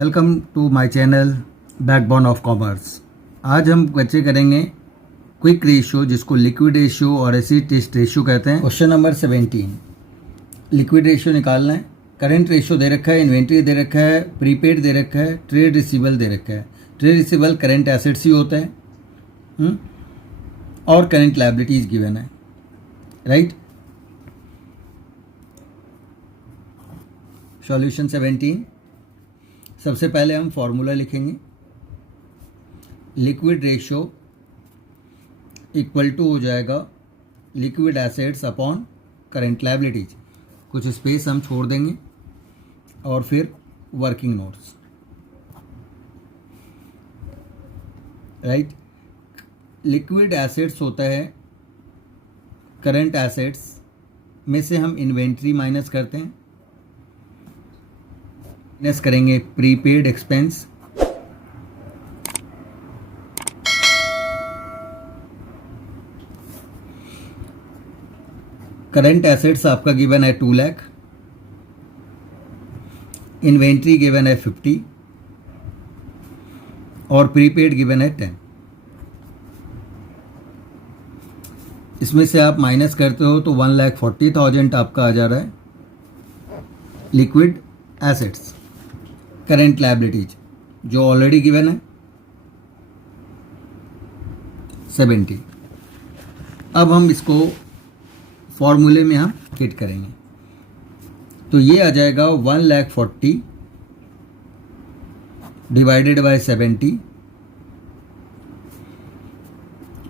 Welcome to my channel backbone of commerce. आज हम बच्चे करेंगे क्विक रेशियो, जिसको लिक्विड रेशियो और एसिड टेस्ट रेशियो कहते हैं। क्वेश्चन नंबर 17, लिक्विड रेशियो निकालना है। करंट रेशियो दे रखा है, इन्वेंट्री दे रखा है, प्रीपेड दे रखा है, ट्रेड रिसीवेबल दे रखा है। ट्रेड रिसीवेबल करंट एसेट्स ही होता है और करंट लायबिलिटीज गिवन है, राइट। सॉल्यूशन 17, सबसे पहले हम फॉर्मूला लिखेंगे। लिक्विड रेशियो इक्वल टू हो जाएगा liquid assets upon current liabilities. कुछ स्पेस हम छोड़ देंगे और फिर working notes, right. Liquid assets होता है करंट एसेट्स में से हम इन्वेंट्री माइनस करते हैं, माइनस करेंगे प्रीपेड एक्सपेंस, करंट एसेट्स आपका गिवन है 2 लाख, इन्वेंट्री गिवन है 50 और प्रीपेड गिवन है 10। इसमें से आप माइनस करते हो तो 1,40,000 आपका आ जा रहा है लिक्विड एसेट्स। करंट लायबिलिटीज जो ऑलरेडी गिवन है 70। अब हम इसको फॉर्मूले में हम फिट करेंगे तो ये आ जाएगा 1,40,000 डिवाइडेड बाय 70।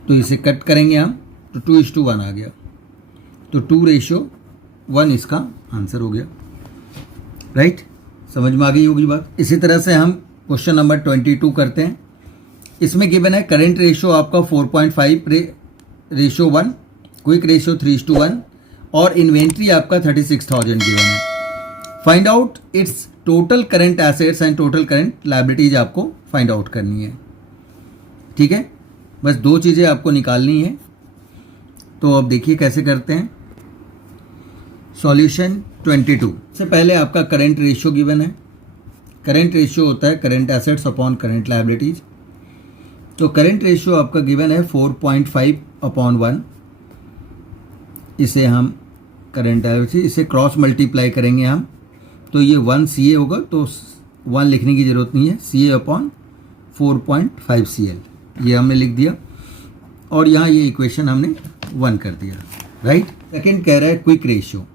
तो इसे कट करेंगे हम तो 2:1 आ गया, तो 2:1 इसका आंसर हो गया, राइट। समझ में आ गई होगी बात। इसी तरह से हम क्वेश्चन नंबर 22 करते हैं। इसमें गिवन है करंट रेशियो आपका 4.5:1, क्विक रेशियो 3:1 और इन्वेंट्री आपका 36,000 गिवन है। Find out it's total current assets and total current liabilities आपको फाइंड आउट करनी है, ठीक है। बस 2 चीज़ें आपको निकालनी है। तो अब देखिए कैसे करते हैं। सॉल्यूशन 22 से पहले आपका करंट रेशियो गिवन है। करंट रेशियो होता है current assets upon current liabilities. तो करंट रेशियो आपका गिवन है 4.5/1। इसे हम करंट लायबिलिटी, इसे क्रॉस मल्टीप्लाई करेंगे हम तो ये 1 CA होगा, तो 1 लिखने की ज़रूरत नहीं है। CA अपॉन 4.5 CL ये हमने लिख दिया और यहाँ ये इक्वेशन हमने 1 कर दिया, राइट। सेकेंड कह रहा है क्विक रेशियो।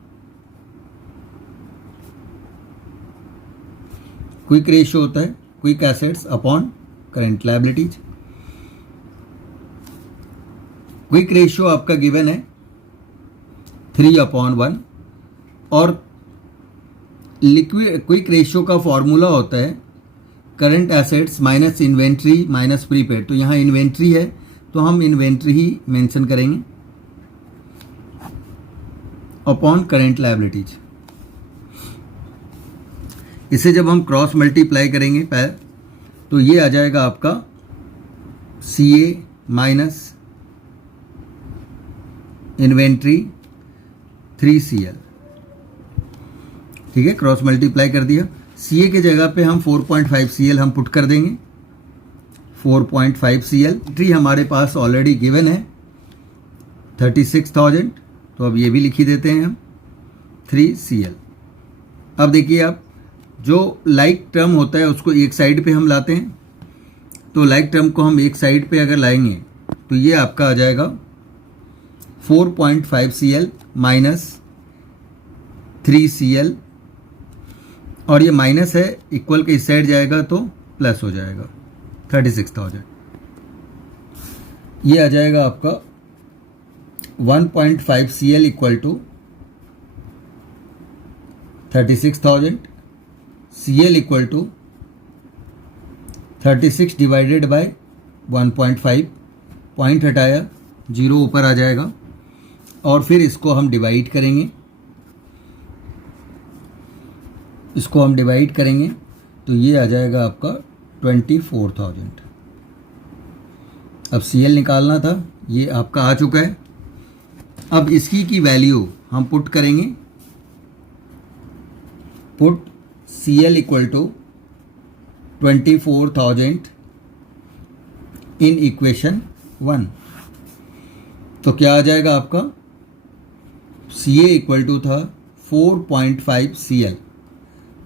क्विक रेशियो होता है quick assets upon current liabilities. Quick ratio आपका गिवन है 3/1 और लिक्विड क्विक रेशियो का फॉर्मूला होता है current assets minus inventory minus prepaid. तो यहाँ इन्वेंट्री है तो हम इन्वेंट्री ही मेंशन करेंगे अपॉन करंट लायबिलिटीज। इसे जब हम क्रॉस मल्टीप्लाई करेंगे तो ये आ जाएगा आपका CA माइनस इन्वेंट्री 3CL, ठीक है। क्रॉस मल्टीप्लाई कर दिया। CA के जगह पे हम 4.5 CL हम पुट कर देंगे। 4.5 CL ट्री हमारे पास ऑलरेडी गिवन है 36,000, तो अब ये भी लिख ही देते हैं हम 3 CL। अब देखिए आप, जो लाइक टर्म होता है उसको एक साइड पे हम लाते हैं, तो लाइक टर्म को हम एक साइड पे अगर लाएंगे तो ये आपका आ जाएगा 4.5 CL माइनस 3 CL और ये माइनस है, इक्वल के इस साइड जाएगा तो प्लस हो जाएगा 36,000। ये आ जाएगा आपका 1.5 CL equal to 36,000, CL equal to 36 divided by 1.5, point हटाया 0 ऊपर आ जाएगा और फिर इसको हम डिवाइड करेंगे। इसको हम डिवाइड करेंगे तो ये आ जाएगा आपका 24,000। अब CL निकालना था, ये आपका आ चुका है। अब इसकी की वैल्यू हम पुट करेंगे, put CL equal to 24,000 in equation 1। तो क्या आ जाएगा आपका, सी ए इक्वल टू था 4.5 CL,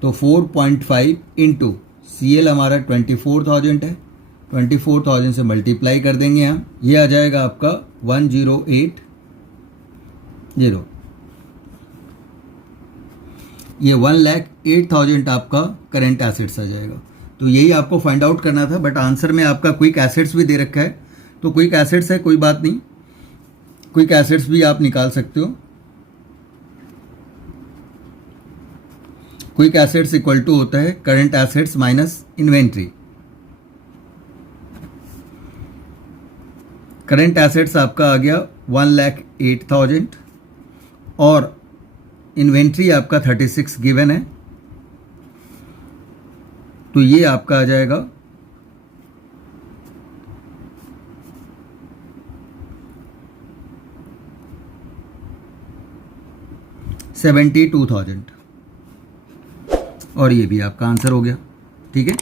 तो 4.5 इंटू सी एल हमारा 24,000 है, 24,000 से मल्टीप्लाई कर देंगे हम, ये आ जाएगा आपका 1080, ये 1,08,000 आपका करेंट एसेट्स आ जाएगा। तो यही आपको फाइंड आउट करना था, बट आंसर में आपका क्विक एसेट्स भी दे रखा है, तो क्विक एसेट्स है, कोई बात नहीं, क्विक एसेट्स भी आप निकाल सकते हो। क्विक एसेट्स इक्वल टू होता है current assets minus inventory. Current assets आपका आ गया 1,08,000 और इन्वेंट्री आपका 36 गिवन है, तो ये आपका आ जाएगा 72,000 और ये भी आपका आंसर हो गया। ठीक है,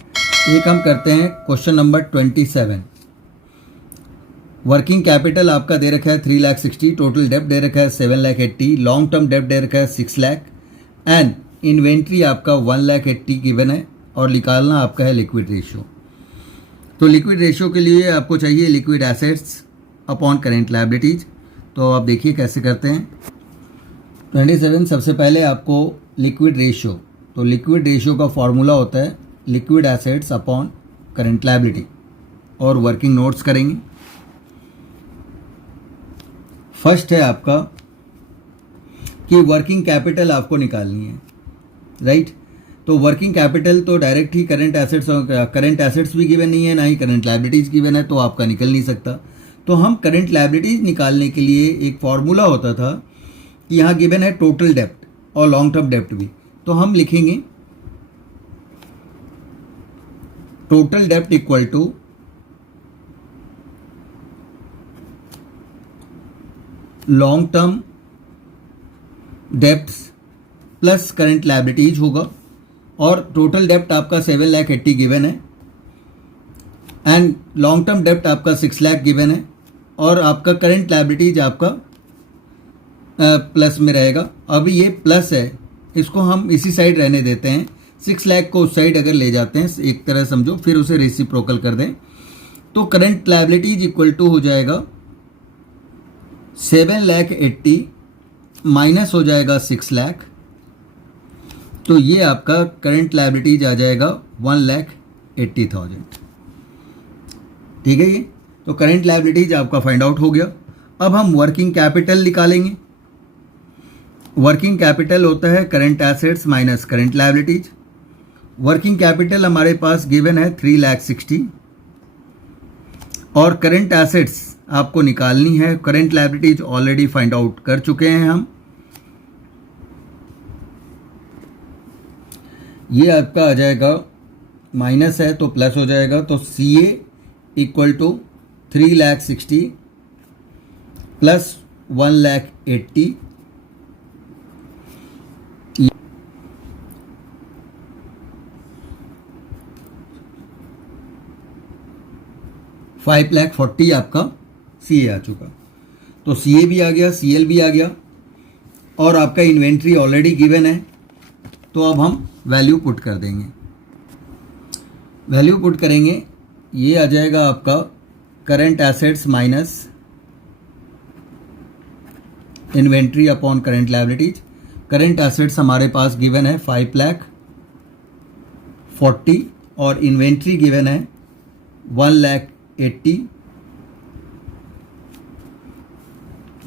एक हम करते हैं क्वेश्चन नंबर 27। वर्किंग कैपिटल आपका दे रखा है 3,60,000, टोटल डेब्ट दे रखा है 7,80,000, लॉन्ग टर्म डेब्ट दे रखा है 6 लाख एंड इन्वेंट्री आपका 1,80,000 गिवन है और निकालना आपका है लिक्विड रेशियो। तो लिक्विड रेशियो के लिए आपको चाहिए liquid assets upon current liabilities. तो आप देखिए कैसे करते हैं। 27 सबसे पहले आपको लिक्विड रेशियो, तो लिक्विड रेशियो का फॉर्मूला होता है liquid assets upon current liability और वर्किंग नोट्स करेंगे। फर्स्ट है आपका कि वर्किंग कैपिटल आपको निकालनी है, राइट। तो वर्किंग कैपिटल तो डायरेक्ट ही करंट एसेट्स भी गिवन नहीं है, ना ही करंट लायबिलिटीज गिवन है, तो आपका निकल नहीं सकता। तो हम करंट लायबिलिटीज निकालने के लिए एक फॉर्मूला होता था कि यहाँ गिवन है टोटल डेप्ट और लॉन्ग टर्म डेप्ट भी, तो हम लिखेंगे टोटल डेप्ट equal to long term debts plus current liabilities होगा और टोटल डेप्ट आपका 7,80,000 गिवन है एंड लॉन्ग टर्म डेप्ट आपका 6 लाख गिवन है और आपका करंट लायबिलिटीज आपका प्लस में रहेगा। अभी ये प्लस है, इसको हम इसी साइड रहने देते हैं, 6 लाख को उस साइड अगर ले जाते हैं एक तरह समझो, फिर उसे रेसिप्रोकल कर दें, तो करंट लायबिलिटीज इक्वल टू हो जाएगा 7,80,000 माइनस हो जाएगा 6 लाख, तो ये आपका करंट लायबिलिटीज आ जाएगा 1,80,000। ठीक है, ये तो करंट लायबिलिटीज आपका फाइंड आउट हो गया। अब हम वर्किंग कैपिटल निकालेंगे। वर्किंग कैपिटल होता है current assets minus current liabilities. Working capital हमारे पास गिवन है 3,60,000 और करंट एसेट्स आपको निकालनी है। Current liabilities already find out कर चुके हैं हम। ये आपका आ जाएगा, माइनस है तो प्लस हो जाएगा, तो सी ए इक्वल टू 3,60,000 प्लस 1,80,000 5,40,000 आपका सी ए आ चुका। तो सी ए भी आ गया, सी एल भी आ गया और आपका इन्वेंट्री ऑलरेडी गिवन है, तो अब हम वैल्यू पुट कर देंगे। वैल्यू पुट करेंगे, ये आ जाएगा आपका current assets minus inventory upon current liabilities. Current assets हमारे पास गिवन है 5,40,000 और इन्वेंट्री गिवन है 1,80,000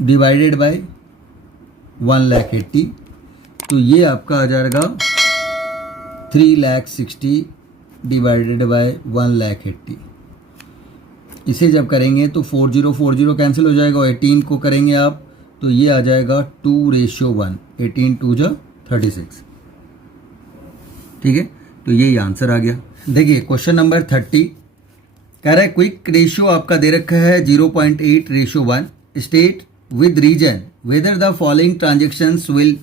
डिवाइडेड बाय 1,80,000, तो ये आपका आ जाएगा 3,60,000 डिवाइडेड बाय 1,80,000। इसे जब करेंगे तो 4040 कैंसिल हो जाएगा, 18 को करेंगे आप तो ये आ जाएगा 2:1, 18 2 जा 36। ठीक है, तो यही आंसर आ गया। देखिए क्वेश्चन नंबर 30 कह रहा है क्विक रेशियो आपका दे रखा है 0.8:1। State with reason whether the following transactions will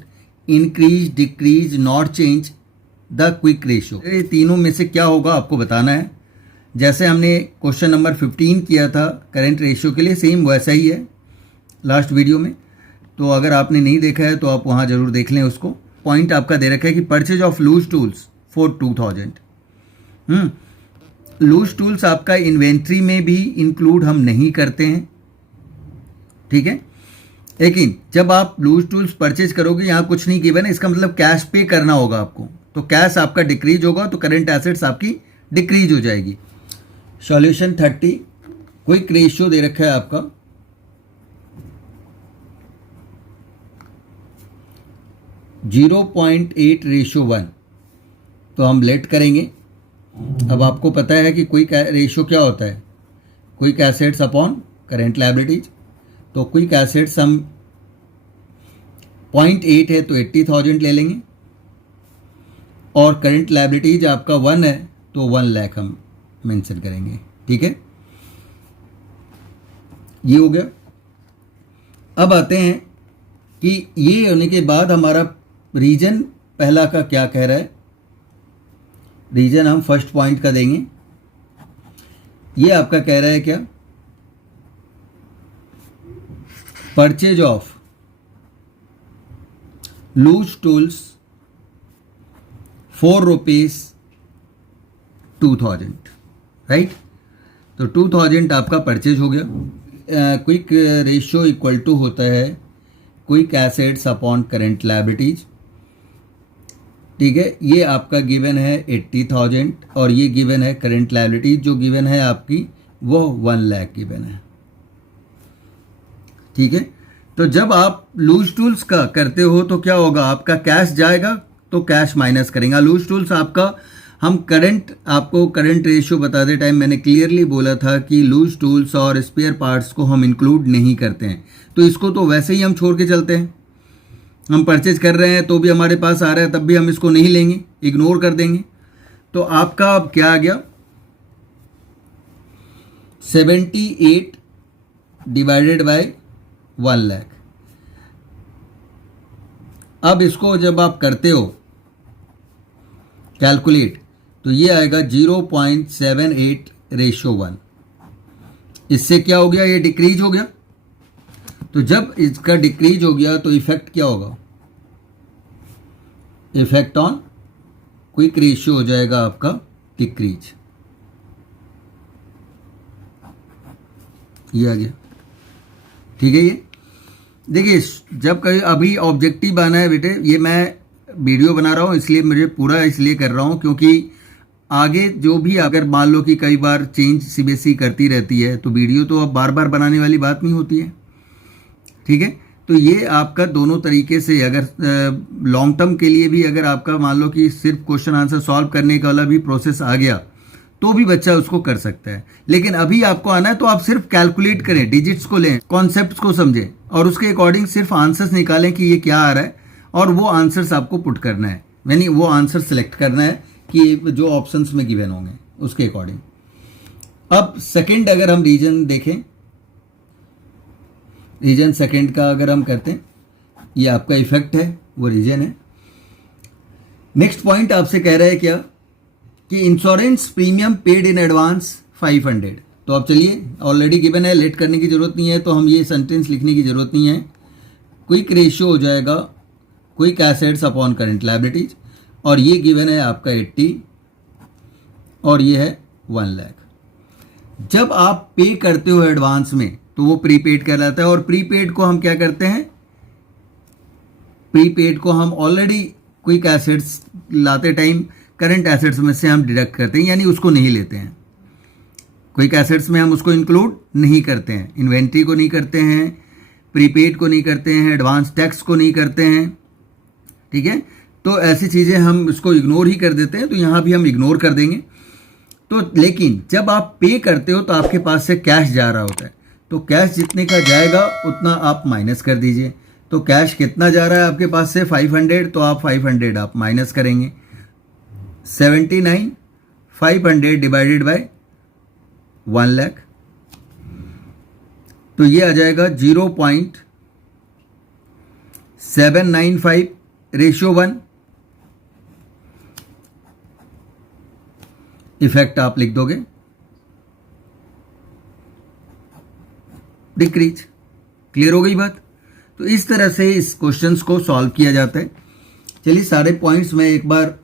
increase decrease not change the quick ratio. ये तीनों में से क्या होगा आपको बताना है। जैसे हमने क्वेश्चन नंबर 15 किया था करंट रेशियो के लिए, सेम वैसा ही है लास्ट वीडियो में। तो अगर आपने नहीं देखा है तो आप वहाँ ज़रूर देख लें उसको। पॉइंट आपका दे रखा है कि purchase of loose tools for 2000। Loose tools आपका इन्वेंट्री में भी इंक्लूड हम नहीं करते हैं, ठीक है। लेकिन जब आप लूज टूल्स परचेज करोगे, यहाँ कुछ नहीं गिवन है, इसका मतलब कैश पे करना होगा आपको, तो कैश आपका डिक्रीज होगा, तो करंट एसेट्स आपकी डिक्रीज हो जाएगी। सॉल्यूशन 30, क्विक रेशियो दे रखा है आपका 0.8:1, तो हम लेट करेंगे। अब आपको पता है कि क्विक रेशियो क्या होता है, quick assets upon current liabilities. तो क्विक एसेट्स हम 0.8 है तो 80,000 ले लेंगे, और करंट लायबिलिटीज आपका 1 है तो 1 लाख हम मेंशन करेंगे, ठीक है। ये हो गया। अब आते हैं कि ये होने के बाद हमारा रीजन पहला का क्या कह रहा है। रीजन हम फर्स्ट पॉइंट का देंगे। ये आपका कह रहा है क्या, purchase of loose tools 4 rupees 2000, right. तो 2000 आपका परचेज हो गया। क्विक रेशियो इक्वल टू होता है quick assets upon current liabilities, ठीक है। ये आपका गिवन है 80,000 और ये गिवन है करंट लायबिलिटीज जो गिवन है आपकी वो 1 लाख गिवन है, ठीक है। तो जब आप लूज टूल्स का करते हो तो क्या होगा, आपका कैश जाएगा तो कैश माइनस करेंगे। लूज टूल्स आपका हम आपको करंट रेशियो बताते टाइम मैंने क्लियरली बोला था कि लूज टूल्स और स्पेयर पार्ट्स को हम इंक्लूड नहीं करते हैं, तो इसको तो वैसे ही हम छोड़ के चलते हैं। हम परचेज कर रहे हैं तो भी हमारे पास आ रहा है, तब भी हम इसको नहीं लेंगे, इग्नोर कर देंगे। तो आपका अब क्या आ गया, 78 डिवाइडेड बाय 1 लाख। अब इसको जब आप करते हो कैलकुलेट, तो ये आएगा 0.78:1। इससे क्या हो गया, ये डिक्रीज हो गया। तो जब इसका डिक्रीज हो गया तो इफेक्ट क्या होगा, इफेक्ट ऑन क्विक रेशियो हो जाएगा आपका डिक्रीज। ये आ गया, ठीक है। ये देखिए, जब कभी अभी ऑब्जेक्टिव आना है बेटे, ये मैं वीडियो बना रहा हूँ इसलिए मुझे पूरा इसलिए कर रहा हूँ क्योंकि आगे जो भी अगर मान लो कि कई बार चेंज सीबीएसई करती रहती है तो वीडियो तो अब बार बार बनाने वाली बात नहीं होती है, ठीक है। तो ये आपका दोनों तरीके से, अगर लॉन्ग टर्म के लिए भी अगर आपका मान लो कि सिर्फ क्वेश्चन आंसर सॉल्व करने का वाला भी प्रोसेस आ गया तो भी बच्चा उसको कर सकता है। लेकिन अभी आपको आना है तो आप सिर्फ कैलकुलेट करें, डिजिट्स को लें, कॉन्सेप्ट्स को समझें और उसके अकॉर्डिंग सिर्फ आंसर्स निकालें कि ये क्या आ रहा है, और वो आंसर्स आपको पुट करना है, यानी वो आंसर सेलेक्ट करना है कि जो ऑप्शंस में गिवन होंगे उसके अकॉर्डिंग। अब सेकंड अगर हम रीजन देखें, रीजन सेकंड का अगर हम करते हैं, ये आपका इफेक्ट है, वो रीजन है। नेक्स्ट पॉइंट आपसे कह रहा है क्या कि insurance premium paid in advance 500। तो अब चलिए, ऑलरेडी गिवन है, लेट करने की जरूरत नहीं है, तो हम ये सेंटेंस लिखने की जरूरत नहीं है। क्विक रेशियो हो जाएगा quick assets upon current liabilities, और ये गिवन है आपका 80 और ये है 1 लाख। जब आप पे करते हो एडवांस में तो वो प्रीपेड कहलाता है, और प्रीपेड को हम क्या करते हैं, प्रीपेड को हम ऑलरेडी क्विक एसेट्स लाते टाइम करंट एसेट्स में से हम डिडक्ट करते हैं, यानी उसको नहीं लेते हैं। क्विक एसेट्स में हम उसको इंक्लूड नहीं करते हैं, इन्वेंट्री को नहीं करते हैं, प्रीपेड को नहीं करते हैं, एडवांस टैक्स को नहीं करते हैं, ठीक है। तो ऐसी चीज़ें हम इसको इग्नोर ही कर देते हैं, तो यहाँ भी हम इग्नोर कर देंगे। तो लेकिन जब आप पे करते हो तो आपके पास से कैश जा रहा होता है, तो कैश जितने का जाएगा उतना आप माइनस कर दीजिए। तो कैश कितना जा रहा है आपके पास से 500, तो आप 500 आप माइनस करेंगे। 79,500 डिवाइडेड बाय 1 लाख, तो ये आ जाएगा 0.795:1। इफेक्ट आप लिख दोगे डिक्रीज। क्लियर हो गई बात। तो इस तरह से इस क्वेश्चंस को सॉल्व किया जाता है। चलिए सारे पॉइंट्स मैं एक बार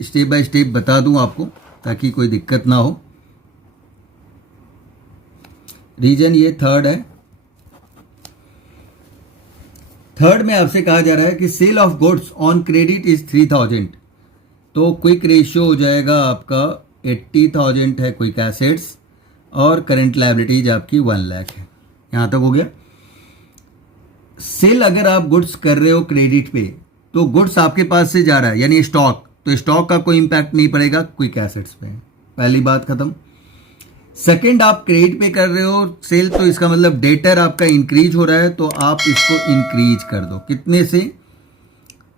स्टेप बाय स्टेप बता दूं आपको ताकि कोई दिक्कत ना हो। रीजन ये थर्ड है। थर्ड में आपसे कहा जा रहा है कि sale of goods on credit is 3000, तो क्विक रेशियो हो जाएगा आपका 80,000 है क्विक एसेट्स और करंट लायबिलिटीज आपकी 1 लाख है। यहां तक हो गया। सेल अगर आप गुड्स कर रहे हो क्रेडिट पे तो गुड्स आपके पास से जा रहा है यानी स्टॉक, तो स्टॉक का कोई इंपैक्ट नहीं पड़ेगा क्विक एसेट्स पे। पहली बात खत्म। सेकंड, आप क्रेडिट पे कर रहे हो सेल, तो इसका मतलब डेटर आपका इंक्रीज हो रहा है, तो आप इसको इंक्रीज कर दो। कितने से?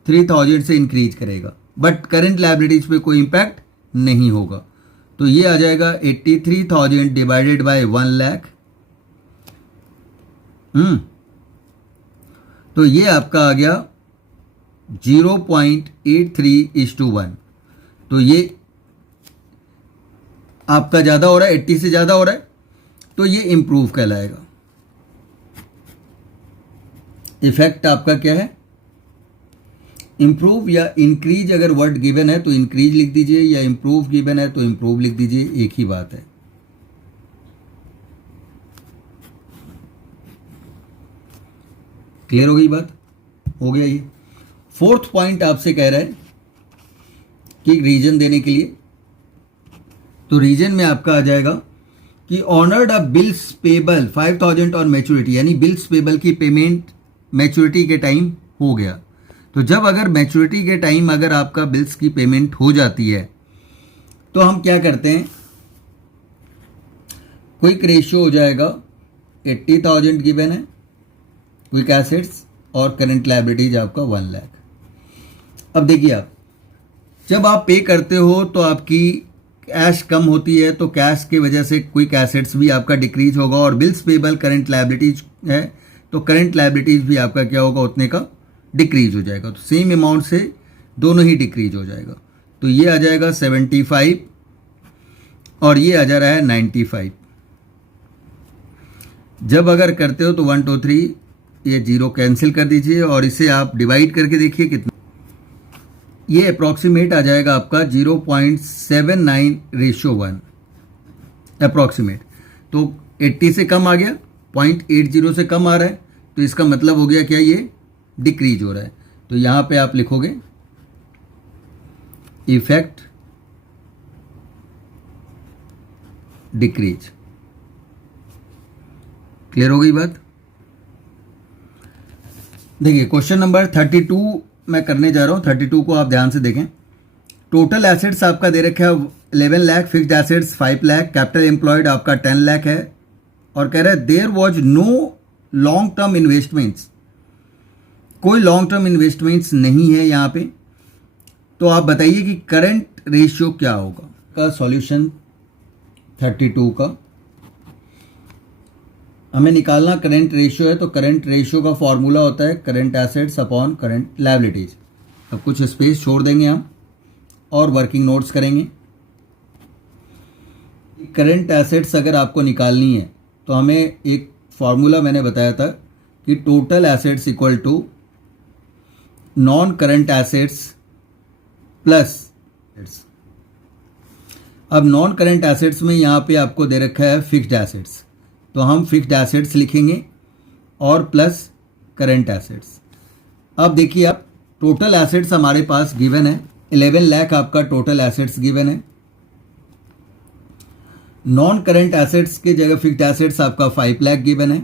3000 से इंक्रीज करेगा, बट करंट लायबिलिटीज पे कोई इंपैक्ट नहीं होगा। तो ये आ जाएगा 83,000 डिवाइडेड बाय 1 लाख। तो ये आपका आ गया 0.83:1। तो ये आपका ज़्यादा हो रहा है, 80 से ज़्यादा हो रहा है, तो ये इंप्रूव कहलाएगा। इफेक्ट आपका क्या है? इंप्रूव या इंक्रीज। अगर वर्ड गिवन है तो इंक्रीज लिख दीजिए, या इंप्रूव गिवन है तो इंप्रूव लिख दीजिए, एक ही बात है। क्लियर हो गई बात? हो गया ये। फोर्थ पॉइंट आपसे कह रहा है कि रीजन देने के लिए, तो रीजन में आपका आ जाएगा कि ऑनर्ड अ बिल्स पेबल 5,000 और मैच्योरिटी, यानी बिल्स पेबल की पेमेंट मैच्योरिटी के टाइम हो गया। तो जब अगर मैच्योरिटी के टाइम अगर आपका बिल्स की पेमेंट हो जाती है तो हम क्या करते हैं, क्विक रेशियो हो जाएगा 80,000 गिवन है क्विक एसेट्स और करंट लायबिलिटीज आपका 1 लाख। अब देखिए, आप जब आप पे करते हो तो आपकी कैश कम होती है, तो कैश की वजह से क्विक एसेट्स भी आपका डिक्रीज होगा, और बिल्स पेबल करंट लायबिलिटीज है तो करंट लायबिलिटीज भी आपका क्या होगा, उतने का डिक्रीज हो जाएगा। तो सेम अमाउंट से दोनों ही डिक्रीज हो जाएगा। तो ये आ जाएगा 75 और ये आ जा रहा है 95। जब अगर करते हो तो 1 2 3 ये 0 कैंसिल कर दीजिए और इसे आप डिवाइड करके देखिए कितना, ये अप्रॉक्सीमेट आ जाएगा आपका 0.79:1 अप्रॉक्सीमेट। तो 80 से कम आ गया, 0.80 से कम आ रहा है, तो इसका मतलब हो गया क्या, ये डिक्रीज हो रहा है। तो यहां पे आप लिखोगे इफेक्ट डिक्रीज। क्लियर हो गई बात? देखिए क्वेश्चन नंबर 32 मैं करने जा रहा हूं। 32 को आप ध्यान से देखें। टोटल एसेट्स आपका दे रखा है 11 lakh, fixed assets 5 lakh, capital employed आपका 10 लाख है, और कह रहा है there was no long term investments. कोई लॉन्ग टर्म इन्वेस्टमेंट्स नहीं है यहाँ पे। तो आप बताइए कि करंट रेशियो क्या होगा। का सॉल्यूशन 32 का हमें निकालना करंट रेशियो है, तो करंट रेशियो का फॉर्मूला होता है current assets upon current liabilities. अब कुछ स्पेस छोड़ देंगे हम और वर्किंग नोट्स करेंगे। करंट एसेट्स अगर आपको निकालनी है तो हमें एक फॉर्मूला मैंने बताया था कि total assets equal to non current assets plus. अब नॉन करंट एसेट्स में यहाँ पे आपको दे रखा है फिक्स्ड एसेट्स, तो हम फिक्स्ड एसेट्स लिखेंगे और प्लस करंट एसेट्स। अब देखिए, आप टोटल एसेट्स हमारे पास गिवन है 11 लाख आपका टोटल एसेट्स गिवन है। नॉन करंट एसेट्स के जगह फिक्स्ड एसेट्स आपका 5 लाख गिवन है,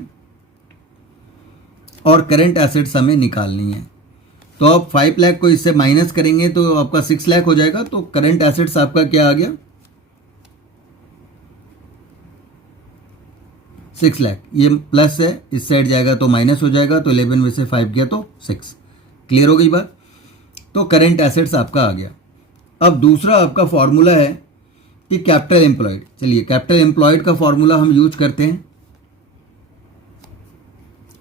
और करंट एसेट्स हमें निकालनी है। तो आप 5 लाख को इससे माइनस करेंगे तो आपका 6 लाख हो जाएगा। तो करंट एसेट्स आपका क्या आ गया, 6 लाख। ये प्लस है, इस साइड जाएगा तो माइनस हो जाएगा, तो 11 में से 5 गया तो 6। क्लियर हो गई बात? तो करंट एसेट्स आपका आ गया। अब दूसरा आपका फॉर्मूला है कि कैपिटल एम्प्लॉयड। चलिए कैपिटल एम्प्लॉयड का फॉर्मूला हम यूज करते हैं।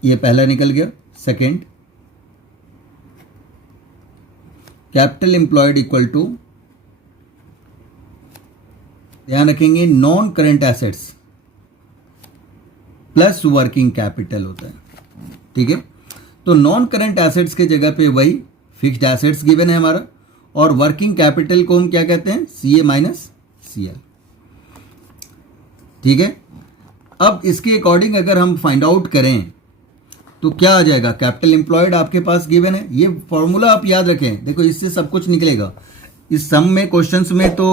ये पहला निकल गया। Second, capital employed equal to ध्यान रखेंगे non current assets plus working capital होता है, ठीक है। तो नॉन करंट एसेट्स के जगह पे वही फिक्स्ड एसेट्स गिवन है हमारा, और वर्किंग कैपिटल को हम क्या कहते हैं, सी ए माइनस सी एल, ठीक है। अब इसके अकॉर्डिंग अगर हम फाइंड आउट करें तो क्या आ जाएगा, कैपिटल एम्प्लॉयड आपके पास गिवन है। ये फॉर्मूला आप याद रखें, देखो इससे सब कुछ निकलेगा। इस सम में क्वेश्चंस में तो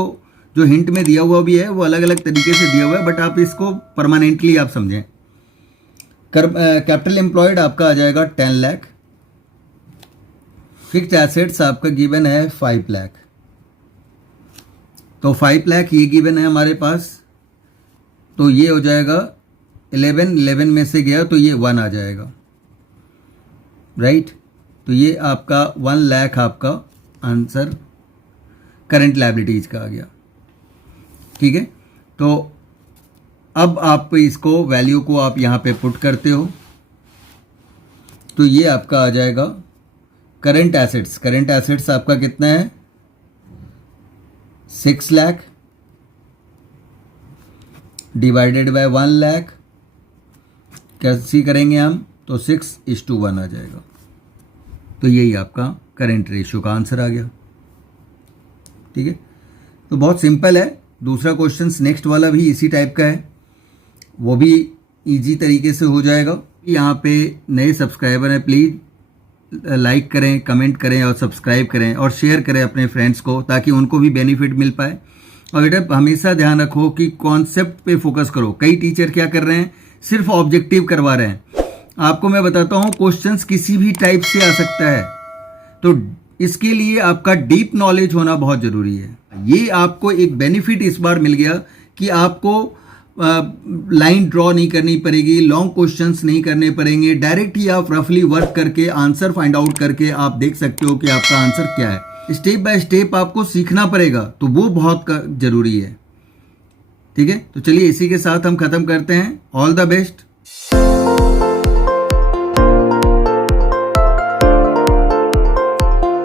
जो हिंट में दिया हुआ भी है वो अलग अलग तरीके से दिया हुआ है, बट आप इसको परमानेंटली आप समझें। कैपिटल एम्प्लॉयड आपका आ जाएगा 10 लाख, फिक्स्ड एसेट्स आपका गिवन है 5 लाख, तो 5 लाख ये गिवन है हमारे पास, तो ये हो जाएगा 11 में से गया तो ये 1 आ जाएगा, राइट। तो ये आपका 1 लाख आपका आंसर करंट लायबिलिटीज का आ गया, ठीक है। तो अब आप इसको वैल्यू को आप यहाँ पे पुट करते हो तो ये आपका आ जाएगा करंट एसेट्स। करंट एसेट्स आपका कितना है, 6 लाख डिवाइडेड बाय 1 लाख, कैसे करेंगे हम, तो 6:1 आ जाएगा। तो यही आपका करंट रेशियो का आंसर आ गया, ठीक है। तो बहुत सिंपल है। दूसरा क्वेश्चन नेक्स्ट वाला भी इसी टाइप का है, वो भी इजी तरीके से हो जाएगा। यहाँ पे नए सब्सक्राइबर हैं, प्लीज़ लाइक करें, कमेंट करें और सब्सक्राइब करें और शेयर करें अपने फ्रेंड्स को, ताकि उनको भी बेनिफिट मिल पाए। और बेटा हमेशा ध्यान रखो कि कॉन्सेप्ट पे फोकस करो। कई टीचर क्या कर रहे हैं, सिर्फ ऑब्जेक्टिव करवा रहे हैं। आपको मैं बताता हूँ क्वेश्चंस किसी भी टाइप से आ सकता है, तो इसके लिए आपका डीप नॉलेज होना बहुत ज़रूरी है। ये आपको एक बेनिफिट इस बार मिल गया कि आपको लाइन ड्रॉ नहीं करनी पड़ेगी, लॉन्ग क्वेश्चंस नहीं करने पड़ेंगे, डायरेक्ट ही आप रफली वर्क करके आंसर फाइंड आउट करके आप देख सकते हो कि आपका आंसर क्या है। स्टेप बाय स्टेप आपको सीखना पड़ेगा, तो वो बहुत ज़रूरी है, ठीक है। तो चलिए इसी के साथ हम ख़त्म करते हैं। All the best.